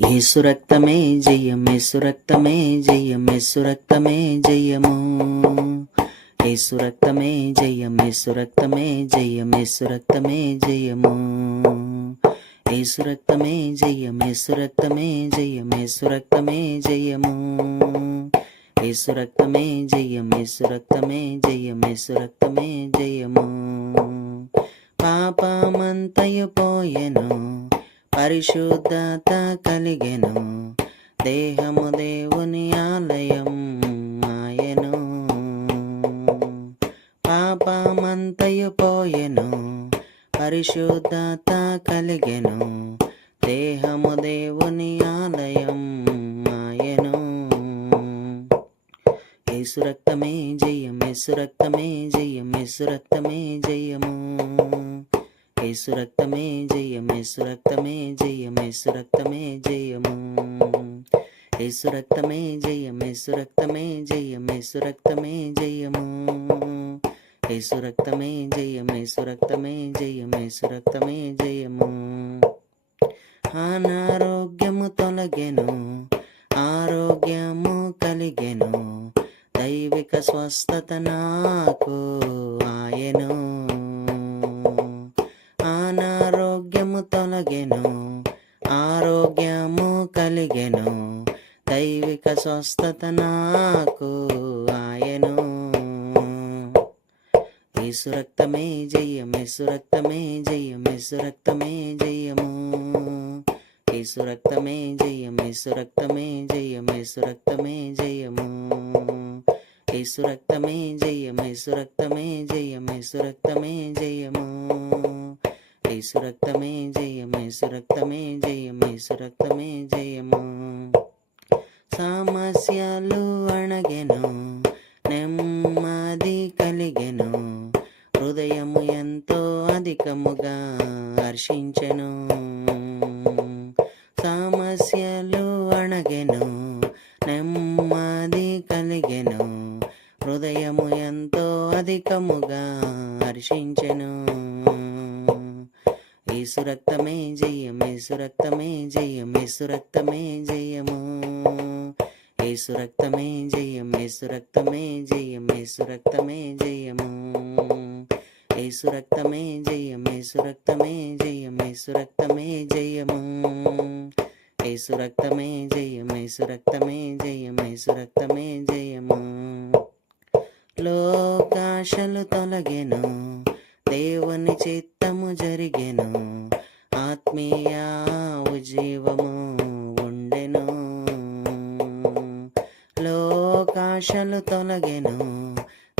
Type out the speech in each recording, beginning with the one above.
యేసు రక్తమే జయం, యేసు రక్తమే జయం, యేసు రక్తమే జయము. యేసు రక్తమే జయం, యేసు రక్తమే జయం, యేసు రక్తమే జయము. యేసు రక్తమే జయం, యేసు రక్తమే జయం, యేసు రక్తమే జయము. యేసు రక్తమే జయం, యేసు రక్తమే జయం, యేసు రక్తమే జయము. పాపమంతయు పోయెను, పరిశుద్ధత కలిగెను, దేహము దేవుని ఆలయం ఆయను. పాపమంతయు పోయెను, పరిశుద్ధత కలిగెను, దేహము దేవుని ఆలయం ఆయను. యేసు రక్తమే జయం, యేసు రక్తమే జయం, యేసు రక్తమే జయము. యేసు రక్తమే జయం, యేసు రక్తమే జయం, యేసు రక్తమే జయము. యేసు రక్తమే జయం, యేసు రక్తమే జయం, యేసు రక్తమే జయము. యేసు రక్తమే జయం, యేసు రక్తమే జయం, యేసు రక్తమే జయము. అనారోగ్యము తొలగెను, ఆరోగ్యము కలిగెను, దైవిక స్వస్థత నాకు ఆయను. అనారోగ్యము తొలగెను, ఆరోగ్యము కలిగెను, దైవిక స్వస్థత నాకు ఆయను. యేసు రక్తమే జయం, యేసు రక్తమే జయం, యేసు రక్తమే జయము. యేసు రక్తమే జయం, యేసు రక్తమే జయం, యేసు రక్తమే జయము. యేసు రక్తమే జయం, యేసు రక్తమే జయం, యేసు రక్తమే జయము. యేసు రక్తమే జయం, యేసు రక్తమే జయం, యేసు రక్తమే జయము. సమస్యలు అణగెను, నెమ్మది కలిగెను, హృదయము ఎంతో అధికముగా హర్షించెను. సమస్యలు అణగెను, నెమ్మది కలిగెను, హృదయము ఎంతో అధికముగా హర్షించెను. యేసు రక్తమే జయం, యేసు రక్తమే జయం, యేసు రక్తమే జయము. యేసు రక్తమే జయం, యేసు రక్తమే జయం, యేసు రక్తమే జయము. యేసు రక్తమే జయం, యేసు రక్తమే జయం, యేసు రక్తమే జయము. యేసు రక్తమే జయం, యేసు రక్తమే జయం, యేసు రక్తమే జయము. లోకాశలు తొలగెను, దేవుని చిత్తము జరిగెను, ఆత్మీయ ఉజ్జీవము ఉండెను. లోకాశలు తొలగెను,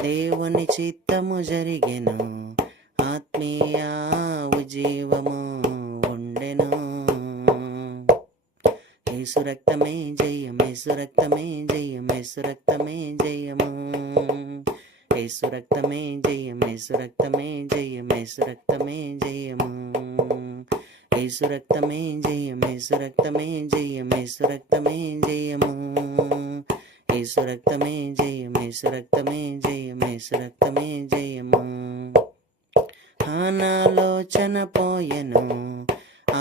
దేవుని చిత్తము జరిగెను, ఆత్మీయ ఉజ్జీవము ఉండెను. యేసు రక్తమే జయం, యేసు రక్తమే జయం, యేసు రక్తమే జయము. యేసు రక్తమే జయం, యేసు రక్తమే జయం, యేసు రక్తమే జయము. యేసు రక్తమే జయం, యేసు రక్తమే జయం, యేసు రక్తమే జయము. యేసు రక్తమే జయం, యేసు రక్తమే జయం, యేసు రక్తమే జయము. అనాలోచన పోయెను,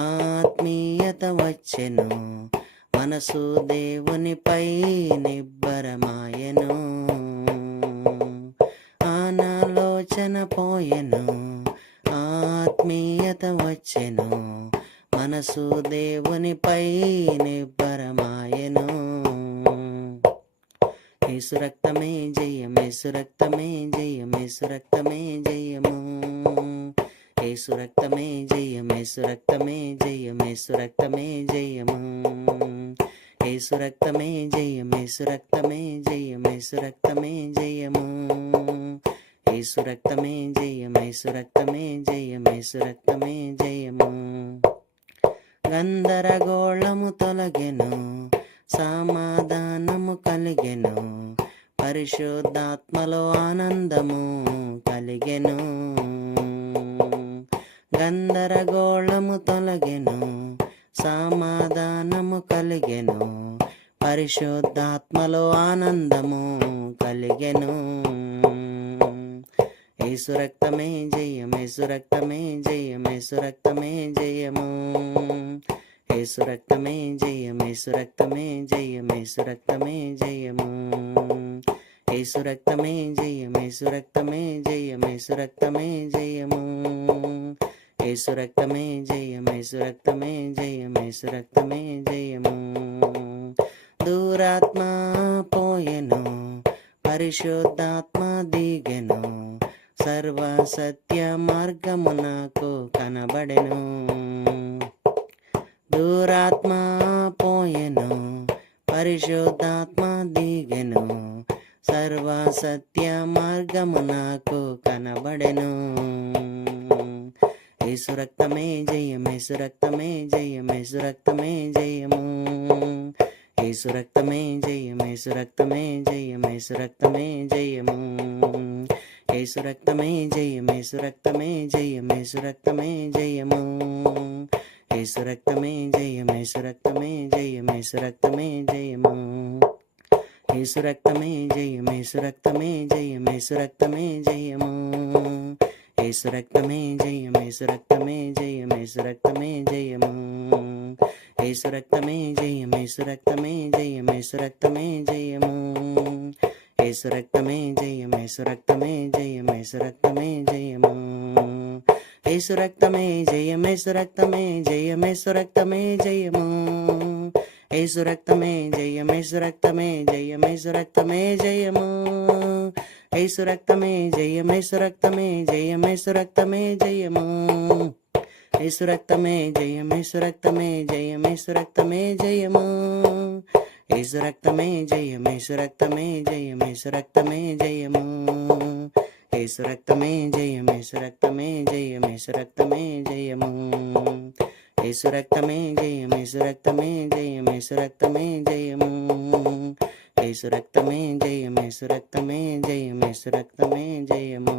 ఆత్మీయత వచ్చెను, మనసు దేవునిపై నిబ్బరమాయెను. అనాలోచన పోయెను, ఆత్మీయత వచ్చెను, మనసు దేవునిపై నిబ్బరమాయెను. యేసు రక్తమే జయం, యేసు రక్తమే జయం, యేసు రక్తమే జయము. యేసు రక్తమే జయం, యేసు రక్తమే జయం, యేసు రక్తమే జయము. యేసు రక్తమే జయం, యేసు రక్తమే జయం, యేసు రక్తమే జయము. యేసు రక్తమే జయం, యేసు రక్తమే జయం, యేసు రక్తమే జయము. గందరగోళము తొలగెను, సమాధానము కలిగెను, పరిశుద్ధాత్మలో ఆనందము కలిగెను. గందరగోళము తొలగెను, సమాధానము కలిగెను, పరిశుద్ధాత్మలో ఆనందము కలిగెను. యేసు రక్తమే జయం, యేసు రక్తమే జయం, యేసు రక్తమే జయము. యేసు రక్తమే జయం, యేసు రక్తమే జయం, యేసు రక్తమే జయము. యేసు రక్తమే జయం, యేసు రక్తమే జయం, యేసు రక్తమే జయము. యేసు రక్తమే జయం, యేసు రక్తమే జయం, యేసు రక్తమే జయము. దురాత్మ పోయెను, పరిశుద్ధాత్మ దిగెను, సర్వ సత్య మార్గము నాకు కనబడెను. దురాత్మ పోయెను, పరిశుద్ధాత్మ దిగెను, సర్వ సత్య మార్గము నాకు కనబడెను. యేసు రక్తమే జయం, యేసు రక్తమే జయం, యేసు రక్తమే జయము. యేసు రక్తమే జయం, యేసు రక్తమే జయం, యేసు రక్తమే జయము. యేసు రక్తమే జయం, యేసు రక్తమే జయం, యేసు రక్తమే జయము. యేసు రక్తమే జయం, యేసు రక్తమే జయం, యేసు రక్తమే జయము. యేసు రక్తమే జయం, యేసు రక్తమే జయం, యేసు రక్తమే జయము. యేసు రక్తమే జయం, యేసు రక్తమే జయం, యేసు రక్తమే జయము. యేసు రక్తమే జయం, యేసు రక్తమే జయం, యేసు రక్తమే జయము. యేసు రక్తమే జయం, యేసు రక్తమే జయం, యేసు రక్తమే జయము. యేసు రక్తమే జయం, యేసు రక్తమే జయం, యేసు రక్తమే జయము. యేసు రక్తమే జయం, యేసు రక్తమే జయం, యేసు రక్తమే జయము. యేసు రక్తమే జయం, యేసు రక్తమే జయం, యేసు రక్తమే జయము. యేసు రక్తమే జయం, యేసు రక్తమే జయం, యేసు రక్తమే జయము. యేసు రక్తమే జయం, యేసు రక్తమే జయం, యేసు రక్తమే జయము. యేసు రక్తమే జయం, యేసు రక్తమే జయం, యేసు రక్తమే జయము. యేసు రక్తమే జయం, యేసు రక్తమే జయం, యేసు రక్తమే జయము. యేసు రక్తమే జయం, యేసు రక్తమే జయం, యేసు రక్తమే జయము.